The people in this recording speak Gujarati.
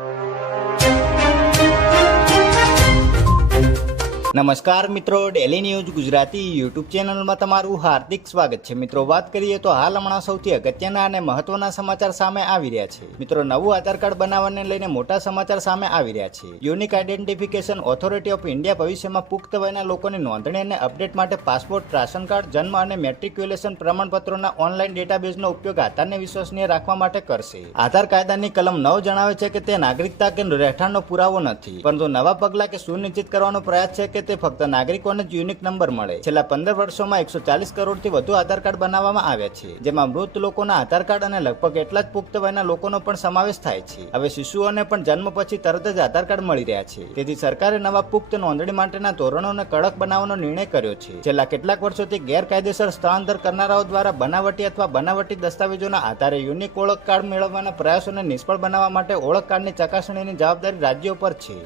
you. નમસ્કાર મિત્રો ડેલી ન્યૂઝ ગુજરાતી યુટ્યુબ ચેનલમાં તમારું હાર્દિક સ્વાગત છે. મિત્રો, વાત કરીએ તો હાલ હમણાં સૌથી અગત્યના અને મહત્વના સમાચાર સામે આવી રહ્યા છે. મિત્રો, નવું આધાર કાર્ડ બનાવવાને લઈને મોટા સમાચાર સામે આવી રહ્યા છે. Unique identification authority of India ભવિષ્યમાં પુખ્ત વયના લોકોની નોંધણી અને અપડેટ માટે પાસપોર્ટ, રાશન કાર્ડ, જન્મ અને મેટ્રિક્યુલેશન પ્રમાણપત્રોના ઓનલાઈન ડેટાબેઝનો ઉપયોગ આધારને વિશ્વસનીય રાખવા માટે કરશે. આધાર કાયદાની કલમ નવ જણાવે છે કે તે નાગરિકતા કે રહેઠાણનો પુરાવો નથી. પરંતુ નવા પગલાં કે સુનિશ્ચિત કરવાનો પ્રયાસ છે કે તે ફક્ત નાગરિકોને જ યુનિક નંબર મળે. છેલ્લા પંદર વર્ષોમાં એકસો ચાલીસ કરોડથી વધુ આધાર કાર્ડ બનાવવામાં આવ્યા છે, જેમાં મૃત લોકોના આધાર કાર્ડ અને લગભગ એટલા જ પુખ્ત વયના લોકોનો પણ સમાવેશ થાય છે. હવે શિશુઓને પણ જન્મ પછી તરત જ આધાર કાર્ડ મળી રહ્યા છે. તેથી સરકારે નવા પુખ્ત નોંધણી માટેના ધોરણોને કડક બનાવવાનો નિર્ણય કર્યો છે. છેલ્લા કેટલાક વર્ષોથી ગેરકાયદેસર સ્થળાંતર કરનારાઓ દ્વારા બનાવટી અથવા બનાવટી દસ્તાવેજોના આધારે યુનિક ઓળખ કાર્ડ મેળવવાના પ્રયાસોને નિષ્ફળ બનાવવા માટે ઓળખ કાર્ડની ચકાસણીની જવાબદારી રાજ્યો પર છે.